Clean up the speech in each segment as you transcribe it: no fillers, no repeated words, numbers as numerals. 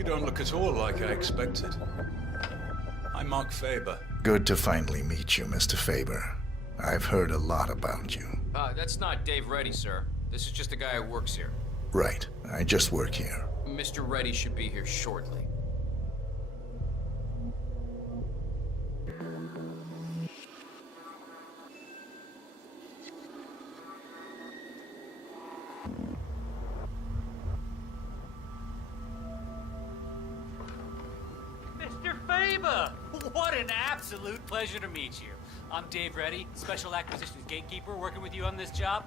You don't look at all like I expected. I'm Mark Faba. Good to finally meet you, Mr. Faber. I've heard a lot about you. That's not Dave Reddy, sir. This is just a guy who works here. Right. I just work here. Mr. Reddy should be here shortly. Mr. Faba! What an absolute pleasure to meet you. I'm Dave Reddy, Special Acquisitions Gatekeeper, working with you on this job.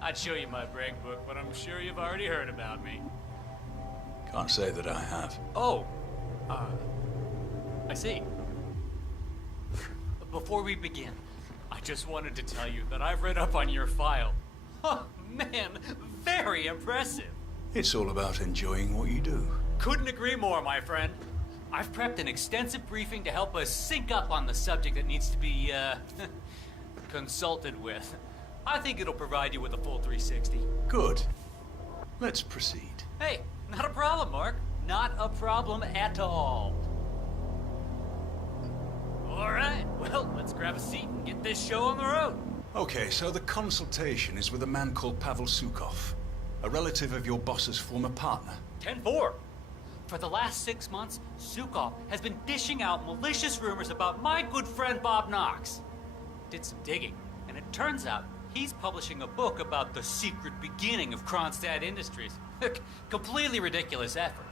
I'd show you my brag book, but I'm sure you've already heard about me. Can't say that I have. Oh, I see. Before we begin, I just wanted to tell you that I've read up on your file. Oh, man, very impressive. It's all about enjoying what you do. Couldn't agree more, my friend. I've prepped an extensive briefing to help us sync up on the subject that needs to be, consulted with. I think it'll provide you with a full 360. Good. Let's proceed. Hey, not a problem, Mark. Not a problem at all. All right, well, let's grab a seat and get this show on the road. Okay, so the consultation is with a man called Pavel Sukov, a relative of your boss's former partner. 10-4. For the last 6 months, Sukov has been dishing out malicious rumors about my good friend Bob Knox. Did some digging, and it turns out he's publishing a book about the secret beginning of Kronstadt Industries. Completely ridiculous effort.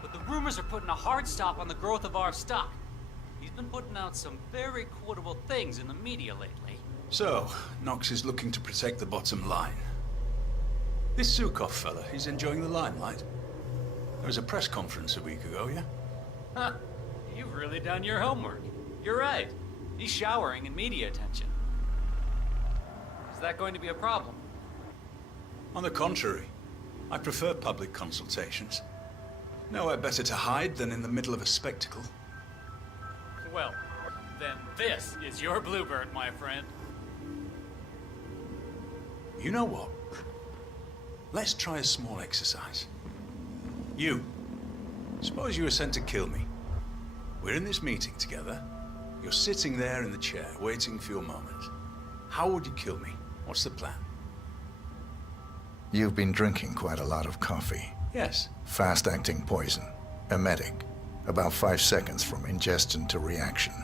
But the rumors are putting a hard stop on the growth of our stock. He's been putting out some very quotable things in the media lately. So, Knox is looking to protect the bottom line. This Sukov fella, he's enjoying the limelight. There was a press conference a week ago, yeah? Huh, you've really done your homework. You're right. He's showering in media attention. Is that going to be a problem? On the contrary, I prefer public consultations. Nowhere better to hide than in the middle of a spectacle. Well, then this is your bluebird, my friend. You know what? Let's try a small exercise. You. Suppose you were sent to kill me. We're in this meeting together. You're sitting there in the chair, waiting for your moment. How would you kill me? What's the plan? You've been drinking quite a lot of coffee. Yes. Fast-acting poison. Emetic. About 5 seconds from ingestion to reaction.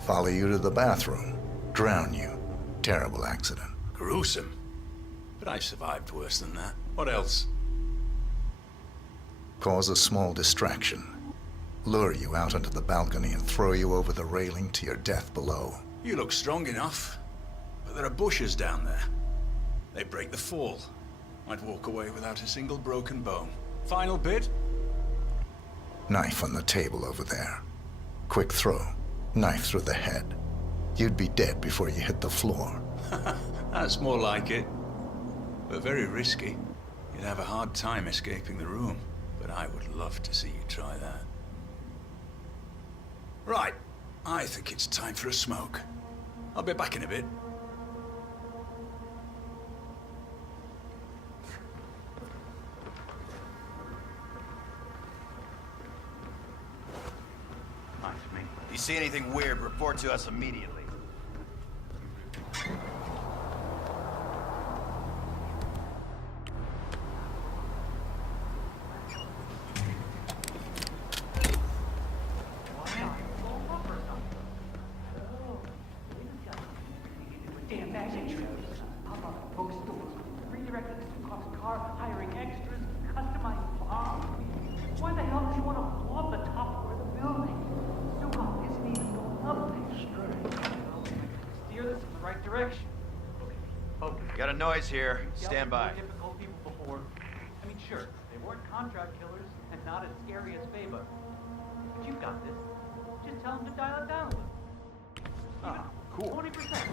Follow you to the bathroom. Drown you. Terrible accident. Gruesome. But I survived worse than that. What else? Cause a small distraction. Lure you out onto the balcony and throw you over the railing to your death below. You look strong enough. But there are bushes down there. They break the fall. I'd walk away without a single broken bone. Final bit? Knife on the table over there. Quick throw. Knife through the head. You'd be dead before you hit the floor. That's more like it. But very risky. You'd have a hard time escaping the room. But I would love to see you try that. Right. I think it's time for a smoke. I'll be back in a bit. If you see anything weird, report to us immediately. Damn magic tricks. Pop-up bookstores, redirecting Sukov's car, hiring extras, customized bombs. Why the hell does he want to blow up the top floor of the building? Sukov isn't even going up there. Steer this in the right direction. Okay. Got a noise here. Stand by. Difficult people before. I mean, sure, they weren't contract killers and not as scary as Faba. But you got this. Just tell them to dial it down a little. Ah, cool. 20%.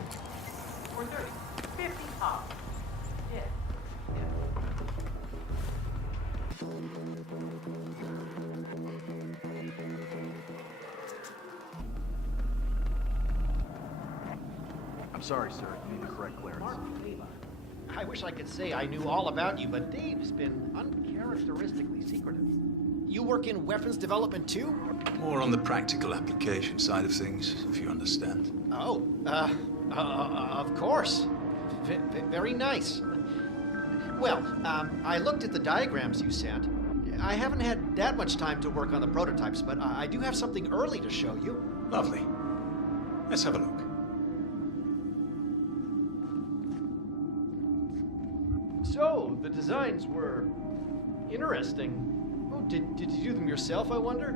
Or 30. 50 tops. Yeah. I'm sorry, sir. You need to correct clearance. Mark Faba. I wish I could say I knew all about you, but Dave's been uncharacteristically secretive. You work in weapons development too? More on the practical application side of things, if you understand. Oh, of course. Very nice. Well, I looked at the diagrams you sent. I haven't had that much time to work on the prototypes, but I do have something early to show you. Lovely. Let's have a look. So, the designs were interesting. Oh, did you do them yourself, I wonder?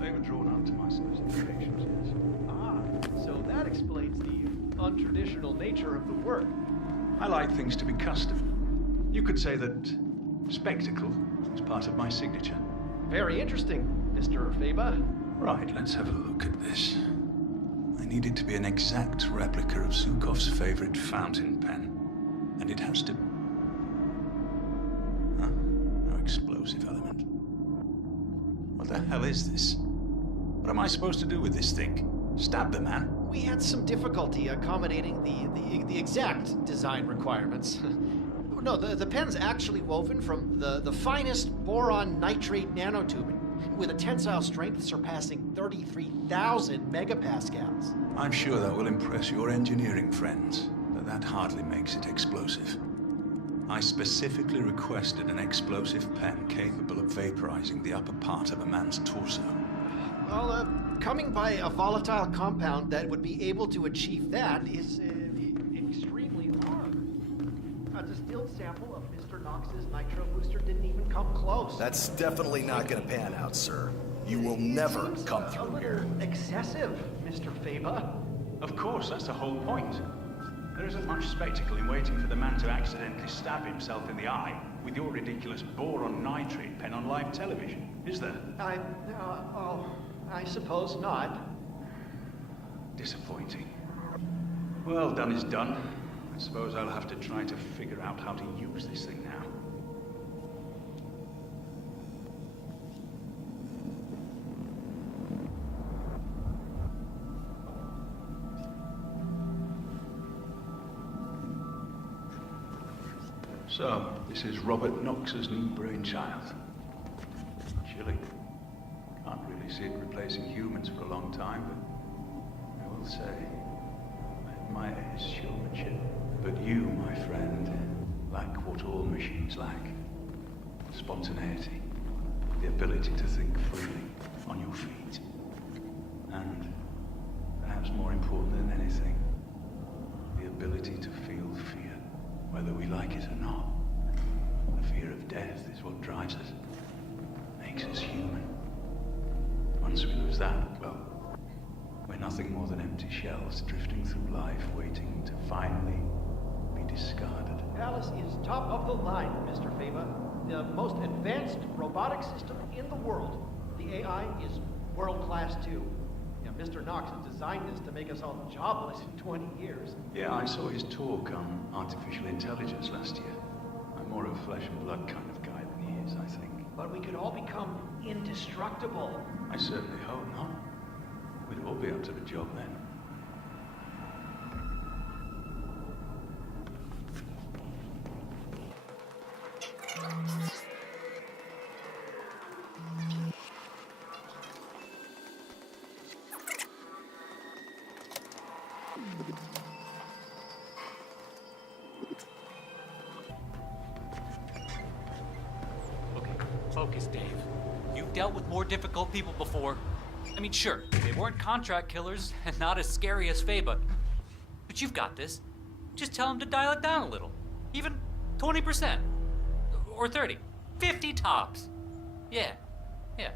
They were drawn up to my specifications, yes. Ah, so that explains the untraditional nature of the work. I like things to be custom. You could say that spectacle is part of my signature. Very interesting, Mr. Faba. Right, let's have a look at this. I need it to be an exact replica of Sukov's favorite fountain pen. And it has to... Huh? No explosive element. What the hell is this? What am I supposed to do with this thing? Stab the man? We had some difficulty accommodating the exact design requirements. No, the pen's actually woven from the finest boron nitrate nanotubing, with a tensile strength surpassing 33,000 megapascals. I'm sure that will impress your engineering friends, but that hardly makes it explosive. I specifically requested an explosive pen capable of vaporizing the upper part of a man's torso. Well, coming by a volatile compound that would be able to achieve that is extremely hard. A distilled sample of Mr. Knox's nitro booster didn't even come close. That's definitely not gonna pan out, sir. You will never come through here. Excessive, Mr. Faba. Of course, that's the whole point. There isn't much spectacle in waiting for the man to accidentally stab himself in the eye with your ridiculous boron nitrate pen on live television, is there? I suppose not. Disappointing. Well, done is done. I suppose I'll have to try to figure out how to use this thing now. So, this is Robert Knox's new brainchild. Chilling. Can't really see it replacing humans for a long time, but I will say, I admire his showmanship. But you, my friend, lack what all machines lack. Spontaneity. The ability to think freely, on your feet. And, perhaps more important than anything, the ability to feel fear, whether we like it or not. The fear of death is what drives us, makes us human. Once we lose that, well, we're nothing more than empty shells drifting through life, waiting to finally be discarded. Alice is top of the line, Mr. Faba. The most advanced robotic system in the world. The AI is world-class too. Yeah, Mr. Knox has designed this to make us all jobless in 20 years. Yeah, I saw his talk on artificial intelligence last year. I'm more of a flesh and blood kind of guy than he is, I think. But we could all become indestructible. I certainly hope not. We'd all be up to the job then. Okay, focus, Dave. You've dealt with more difficult people before. I mean, sure, they weren't contract killers and not as scary as Faba. But you've got this. Just tell them to dial it down a little. Even 20%. Or 30. 50 tops. Yeah. Yeah.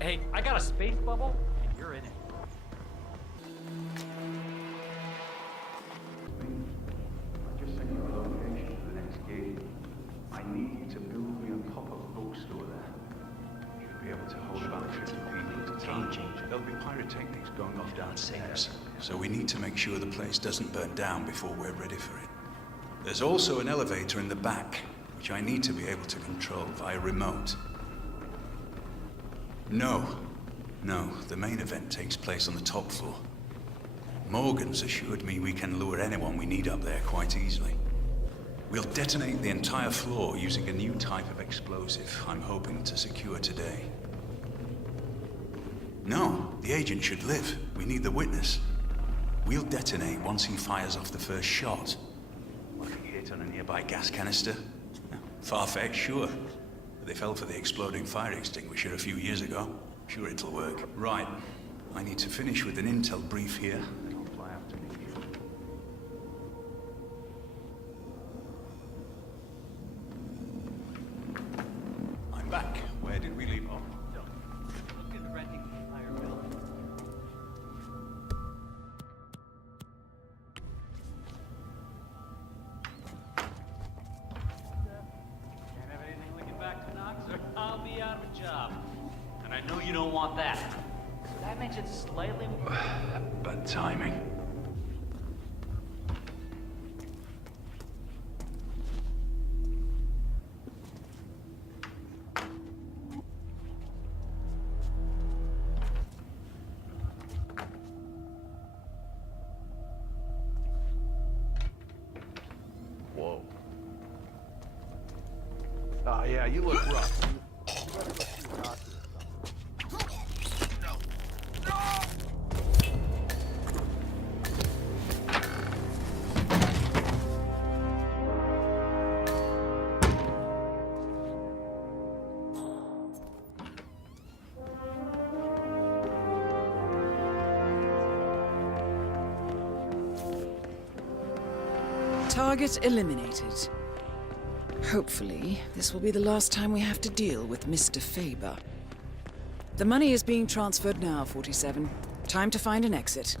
Hey, I got a space bubble, and you're in it. Just send you a location for the next gig. I need you to build me a pop-up bookstore there. Should be able to hold about 50 people at a time. There'll be pyrotechnics going off downstairs, so we need to make sure the place doesn't burn down before we're ready for it. There's also an elevator in the back, which I need to be able to control via remote. No, the main event takes place on the top floor. Morgan's assured me we can lure anyone we need up there quite easily. We'll detonate the entire floor using a new type of explosive I'm hoping to secure today. No, the agent should live. We need the witness. We'll detonate once he fires off the first shot. Like a hit on a nearby gas canister? Far-fetched, sure. But they fell for the exploding fire extinguisher a few years ago. Sure it'll work. Right. I need to finish with an intel brief here. Then I'll fly out to meet you. I'm back. Where did we leave off? Look at renting the entire building. Can't have anything looking back to Knox, or I'll be out of a job. And I know you don't want that. Did I mention slightly more? Bad timing. Whoa. Ah, yeah, you look rough. You better go see a doctor or something. Target eliminated. Hopefully, this will be the last time we have to deal with Mr. Faba. The money is being transferred now, 47. Time to find an exit.